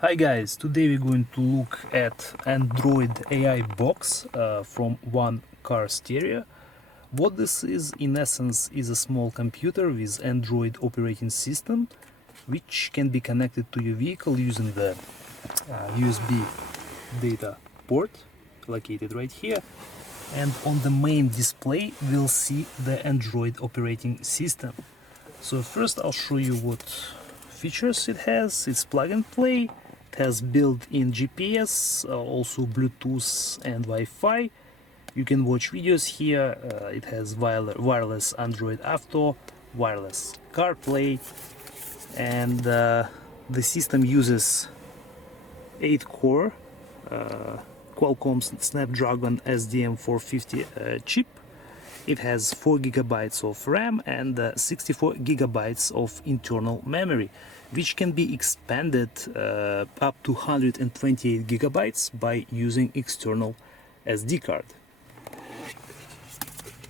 Hi guys, today we're going to look at Android AI box from One Car Stereo. What this is in essence is a small computer with Android operating system which can be connected to your vehicle using the USB data port located right here, and on the main display we'll see the Android operating system. So first I'll show you what features it has. It's plug and play. It has built-in GPS, also Bluetooth and Wi-Fi. You can watch videos here. It has wireless Android Auto, wireless CarPlay, and the system uses 8-core Qualcomm Snapdragon SDM450 chip. It has 4 GB of RAM and 64 GB of internal memory, which can be expanded up to 128 GB by using external SD card.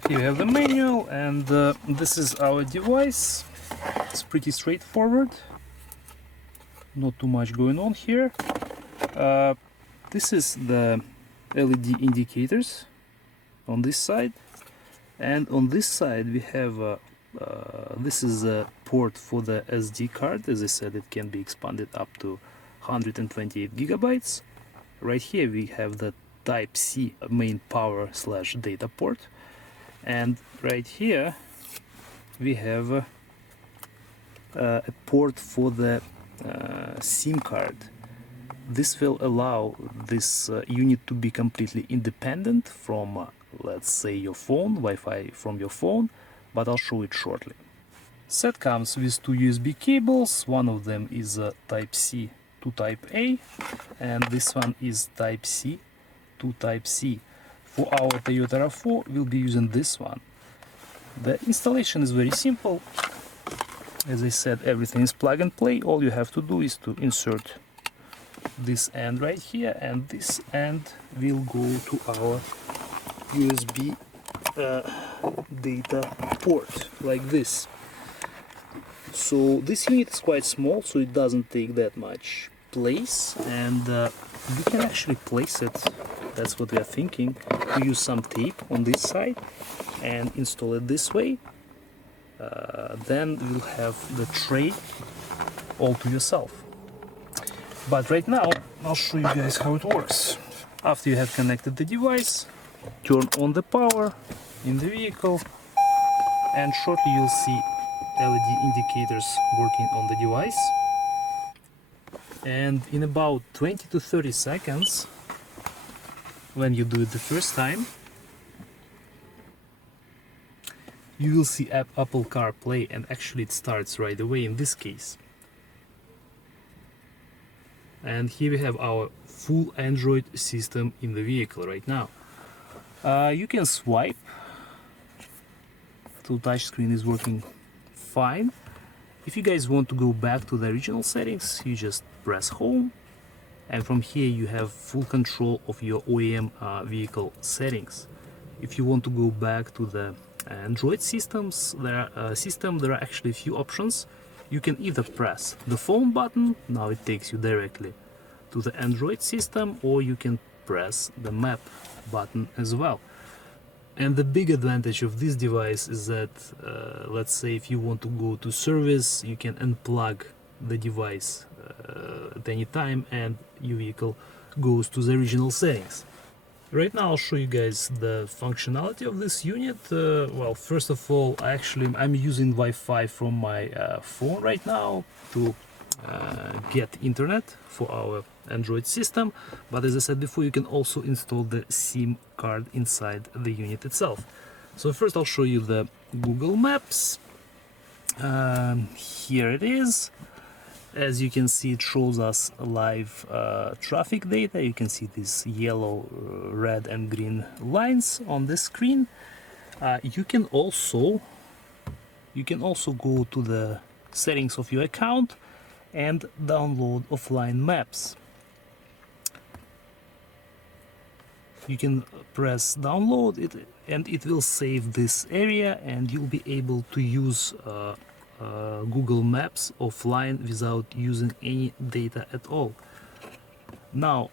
Here you have the manual, and this is our device. It's pretty straightforward, not too much going on here. This is the LED indicators on this side, and on this side we have this is a port for the SD card. As I said, it can be expanded up to 128 GB. Right here we have the Type-C main power / data port, and right here we have a port for the SIM card. This will allow this unit to be completely independent from let's say your phone, Wi-Fi from your phone, but I'll show it shortly. Set comes with 2 USB cables. One of them is Type-C to Type-A, and this one is Type-C to Type-C. For our Toyota RAV4 we'll be using this one. The installation is very simple. As I said, everything is plug and play. All you have to do is to insert this end right here, and this end will go to our USB data port like this. So this unit is quite small, so it doesn't take that much place, and we can actually place it, that's what we are thinking, to use some tape on this side and install it this way. Then you'll have the tray all to yourself. But right now I'll show you guys how it works. After you have connected the device, turn on the power in the vehicle, and shortly you'll see LED indicators working on the device. And in about 20 to 30 seconds, when you do it the first time, you will see Apple Carplay, and actually it starts right away in this case. And here we have our full Android system in the vehicle right now. You can swipe, so touchscreen is working fine. If you guys want to go back to the original settings, you just press home, and from here you have full control of your OEM vehicle settings. If you want to go back to the Android systems, there are actually a few options. You can either press the phone button, now it takes you directly to the Android system, or you can press the map button as well. And the big advantage of this device is that let's say if you want to go to service, you can unplug the device at any time and your vehicle goes to the original settings. Right now I'll show you guys the functionality of this unit. Well, first of all, I'm using Wi-Fi from my phone right now to get internet for our Android system, but as I said before, you can also install the SIM card inside the unit itself. So first I'll show you the Google Maps. Here it is. As you can see, it shows us live traffic data. You can see these yellow, red and green lines on the screen. You can also go to the settings of your account and download offline maps. You can press download it, and it will save this area, and you'll be able to use Google Maps offline without using any data at all. Now,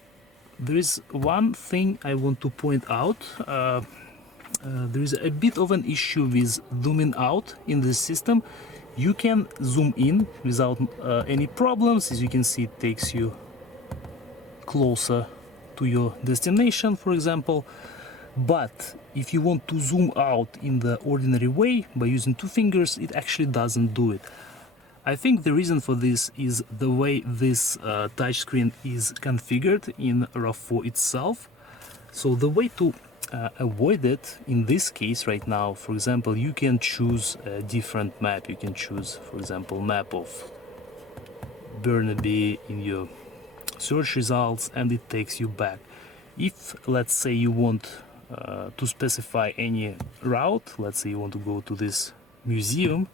there is one thing I want to point out. There is a bit of an issue with zooming out in this system. You can zoom in without any problems. As you can see, it takes you closer to your destination, for example. But if you want to zoom out in the ordinary way by using two fingers, it actually doesn't do it. I think the reason for this is the way this touchscreen is configured in RAV4 itself. So the way to avoid it in this case right now, for example, you can choose a different map. You can choose, for example, map of Burnaby in your search results, and it takes you back. If, let's say, you want to specify any route, let's say you want to go to this museum,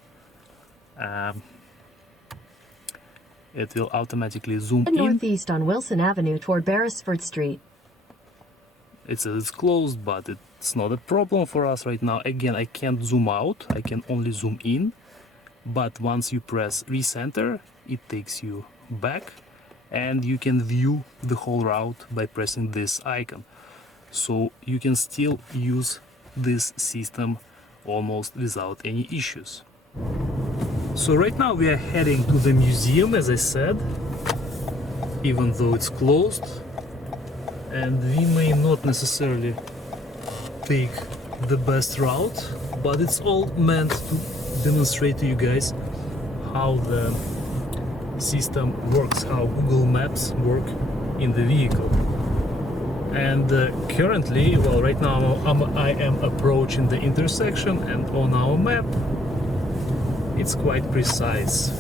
it will automatically zoom in. Northeast on Wilson Avenue toward Beresford Street. It says it's closed, but it's not a problem for us right now. Again, I can't zoom out, I can only zoom in. But once you press recenter, it takes you back, and you can view the whole route by pressing this icon. So you can still use this system almost without any issues. So right now we are heading to the museum, as I said, even though it's closed, and we may not necessarily take the best route, but it's all meant to demonstrate to you guys how the system works, how Google Maps work in the vehicle. And currently, well, right now I am approaching the intersection, and on our map it's quite precise,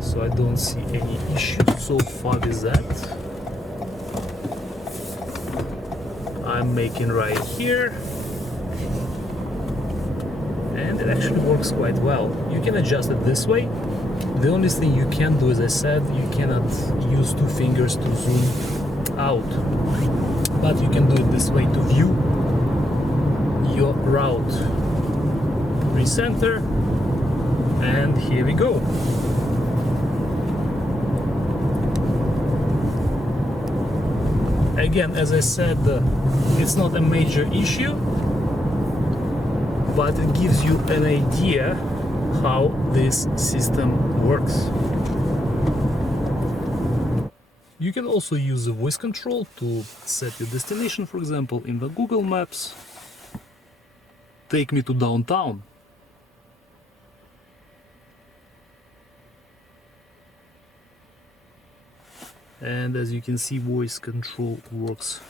so I don't see any issue so far with that. I'm making right here, and it actually works quite well. You can adjust it this way. The only thing you can do, as I said, you cannot use two fingers to zoom out, but you can do it this way to view your route. Recenter, and here we go. Again, as I said, it's not a major issue, but it gives you an idea how this system works. You can also use the voice control to set your destination, for example, in the Google Maps. Take me to downtown. And as you can see, voice control works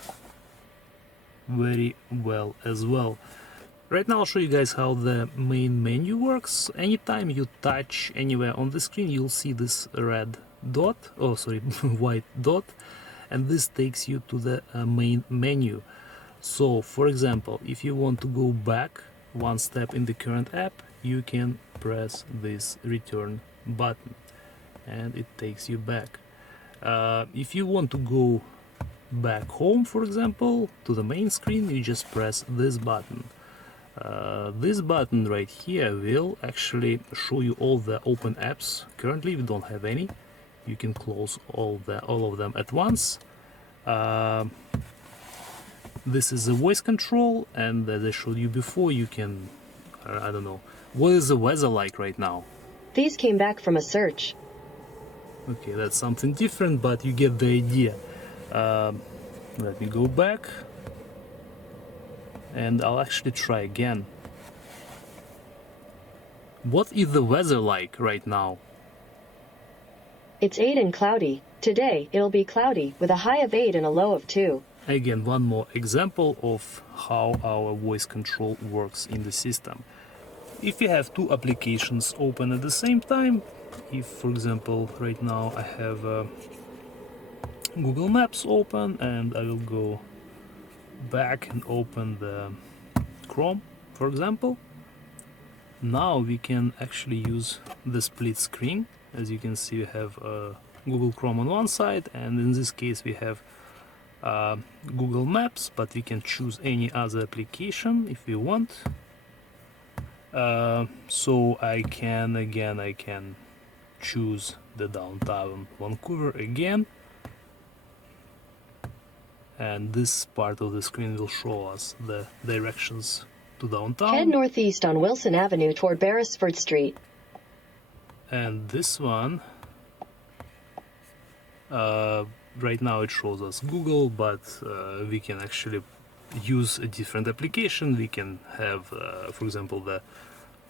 very well as well. Right now I'll show you guys how the main menu works. Anytime you touch anywhere on the screen, you'll see this red dot, oh sorry, white dot, and this takes you to the main menu. So for example, if you want to go back one step in the current app, you can press this return button and it takes you back. If you want to go back home, for example, to the main screen, you just press this button. This button right here will actually show you all the open apps. Currently we don't have any. You can close all of them at once. This is the voice control, and as I showed you before, you can, I don't know, what is the weather like right now? These came back from a search. Okay, that's something different, but you get the idea. Let me go back, and I'll actually try again. What is the weather like right now? It's 8 and cloudy. Today, it'll be cloudy, with a high of 8 and a low of 2. Again, one more example of how our voice control works in the system. If you have two applications open at the same time, if, for example, right now I have Google Maps open, and I will go back and open the Chrome, for example, now we can actually use the split screen. As you can see, we have Google Chrome on one side, and in this case we have Google Maps, but we can choose any other application if we want. So I can choose the downtown Vancouver again, and this part of the screen will show us the directions to Head downtown. northeast on Wilson Avenue toward Beresford Street. And this one, right now it shows us Google, but we can actually use a different application. We can have, for example, the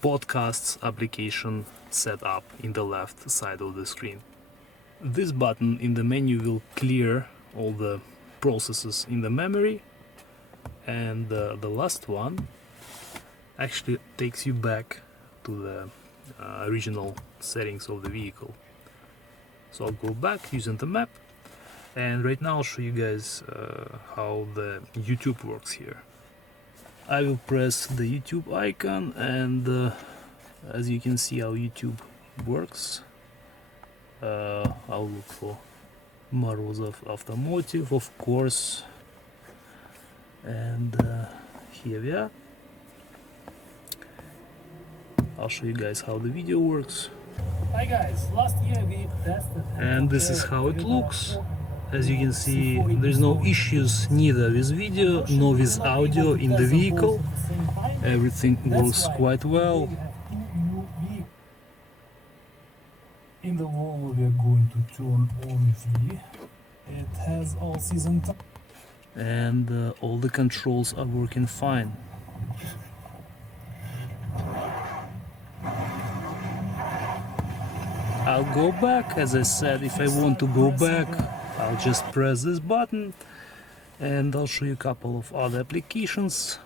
podcasts application set up in the left side of the screen. This button in the menu will clear all the processes in the memory, and the last one actually takes you back to the original settings of the vehicle. So I'll go back using the map, and right now I'll show you guys how the YouTube works here. I will press the YouTube icon, and as you can see how YouTube works, I'll look for Morozov Automotive, of course, and here we are. I'll show you guys how the video works. Hi guys, last year we tested And this is how it looks. As you can see, there's no issues neither with video nor with audio in the vehicle. Everything works quite well. In the Volvo we are going to turn on V. It has all season time. And all the controls are working fine. I'll go back. As I said, if I want to go back, I'll just press this button, and I'll show you a couple of other applications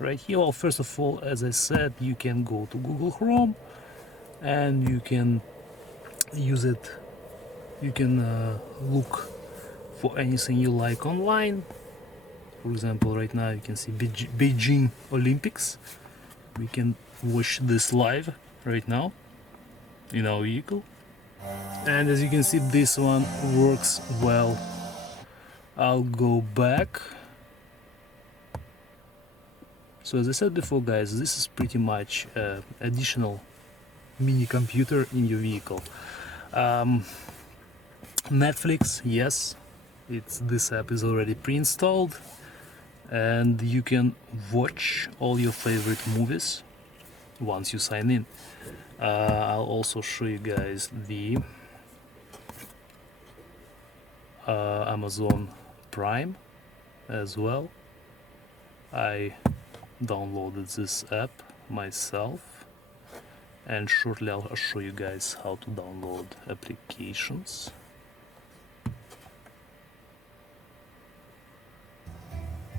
right here. Well, first of all, as I said, you can go to Google Chrome and you can use it. You can look for anything you like online. For example, right now you can see Beijing Olympics. We can watch this live right now in our vehicle, and as you can see, this one works well. I'll go back. So as I said before, guys, this is pretty much additional mini computer in your vehicle. Netflix, yes, this app is already pre-installed, and you can watch all your favorite movies once you sign in. I'll also show you guys the Amazon Prime as well. I downloaded this app myself, and shortly I'll show you guys how to download applications.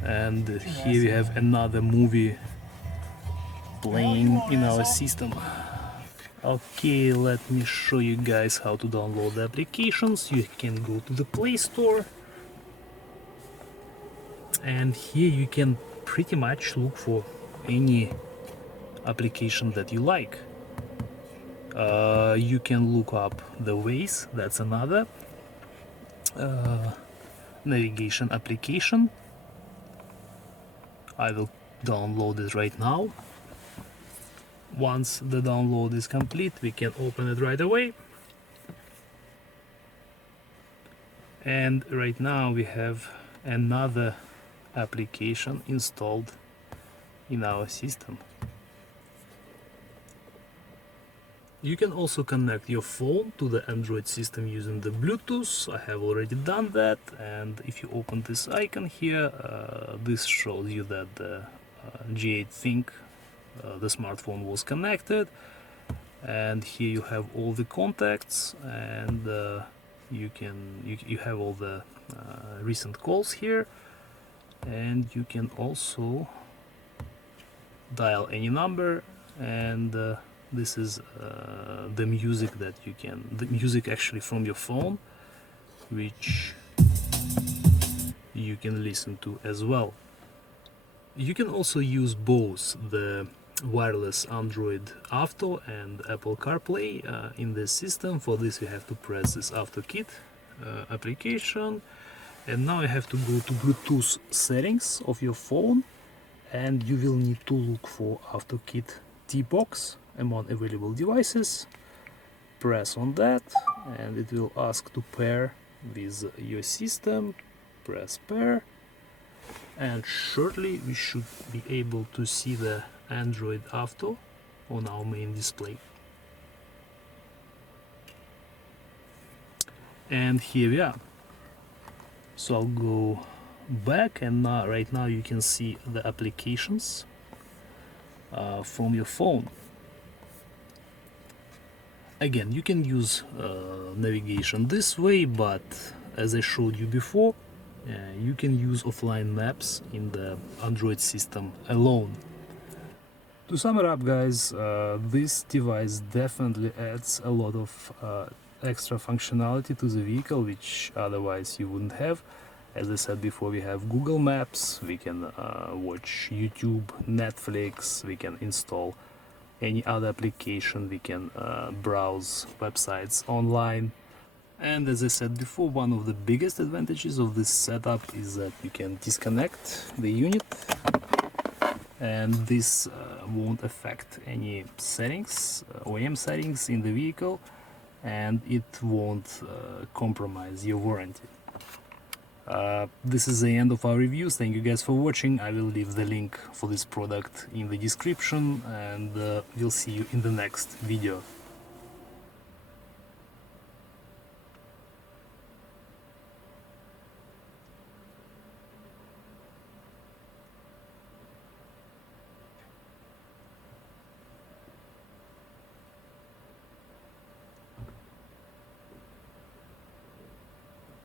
And here we have another movie playing in our system. Okay, let me show you guys how to download the applications. You can go to the Play Store, and here you can pretty much look for any application that you like. You can look up the Waze, that's another navigation application. I will download it right now. Once the download is complete, we can open it right away. And right now we have another application installed in our system. You can also connect your phone to the Android system using the Bluetooth. I have already done that, and if you open this icon here, this shows you that the G8 Think, the smartphone, was connected, and here you have all the contacts, and you have all the recent calls here, and you can also dial any number, and this is the music that the music actually from your phone, which you can listen to as well. You can also use both the wireless Android Auto and Apple Carplay in this system. For this you have to press this AutoKit application, and now you have to go to Bluetooth settings of your phone, and you will need to look for AutoKit T-Box among available devices. Press on that, and it will ask to pair with your system, press pair, and shortly we should be able to see the Android Auto on our main display. And here we are. So I'll go back, and now, right now you can see the applications from your phone. Again, you can use navigation this way, but as I showed you before, you can use offline maps in the Android system alone. To sum it up, guys, this device definitely adds a lot of extra functionality to the vehicle, which otherwise you wouldn't have. As I said before, we have Google Maps, we can watch YouTube, Netflix, we can install any other application, we can browse websites online. And as I said before, one of the biggest advantages of this setup is that you can disconnect the unit, and this won't affect any settings, OEM settings in the vehicle, and it won't compromise your warranty. This is the end of our reviews. Thank you guys for watching. I will leave the link for this product in the description, and we'll see you in the next video.